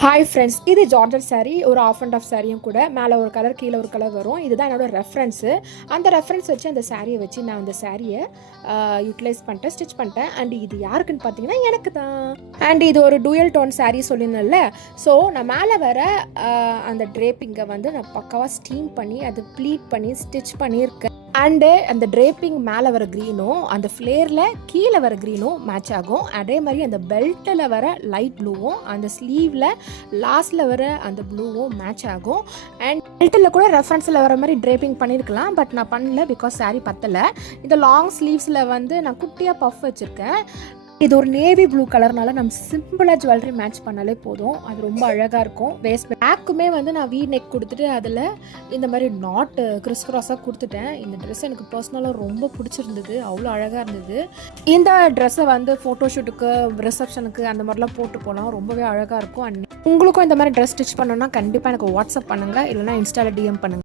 Hi friends, இது georgette saree. ஒரு of and half சாரியும் கூட. மேலே ஒரு கலர், கீழே ஒரு கலர் வரும். இதுதான் என்னோட ரெஃபரன்ஸு. அந்த ரெஃபரன்ஸ் வச்சு அந்த சாரியை வச்சு நான் அந்த சாரியை யூட்டிலைஸ் பண்ணிட்டேன், ஸ்டிச் பண்ணிட்டேன். அண்ட் இது யாருக்குன்னு பார்த்தீங்கன்னா எனக்கு தான். அண்ட் இது ஒரு டூயல் டோன் சாரீ சொல்லியிருந்தேன்ல. ஸோ நான் மேலே வர அந்த ட்ரேப்பிங்கை வந்து நான் பக்காவாக ஸ்டீம் பண்ணி அது ப்ளீட் பண்ணி ஸ்டிச் பண்ணியிருக்கேன். அண்டு அந்த ட்ரேப்பிங் மேலே வர க்ரீனும் அந்த ஃப்ளேரில் கீழே வர க்ரீனும் மேட்ச் ஆகும். அதே மாதிரி அந்த பெல்ட்டில் வர லைட் ப்ளூவும் அந்த ஸ்லீவில் லாஸ்ட்டில் வர அந்த ப்ளூவும் மேட்ச் ஆகும். அண்ட் பெல்ட்டில் கூட ரெஃபரன்ஸில் வர மாதிரி ட்ரேப்பிங் பண்ணியிருக்கலாம், பட் நான் பண்ணல பிகாஸ் சாரீ பத்தலை. இந்த லாங் ஸ்லீவ்ஸில் வந்து நான் குட்டியாக பஃப் வச்சுருக்கேன். இது ஒரு நேவி ப்ளூ கலர்னால நம்ம சிம்பிளாக ஜுவல்லரி மேட்ச் பண்ணாலே போதும், அது ரொம்ப அழகாக இருக்கும். வேஸ்ட் பேக்குமே வந்து நான் வீ நெக் கொடுத்துட்டு அதில் இந்த மாதிரி நாட்டு கிறிஸ் கிராஸாக கொடுத்துட்டேன். இந்த ட்ரெஸ் எனக்கு பர்சனலாக ரொம்ப பிடிச்சிருந்தது, அவ்வளோ அழகாக இருந்தது. இந்த ட்ரெஸ்ஸை வந்து ஃபோட்டோஷூட்டுக்கு, ரிசப்ஷனுக்கு அந்த மாதிரிலாம் போட்டு போகலாம், ரொம்பவே அழகாக இருக்கும். அண்ட் உங்களுக்கும் இந்த மாதிரி ட்ரெஸ் ஸ்டிச் பண்ணணும்னா கண்டிப்பாக எனக்கு வாட்ஸ்அப் பண்ணுங்கள், இல்லைனா இன்ஸ்டாவில் டிஎம் பண்ணுங்கள்.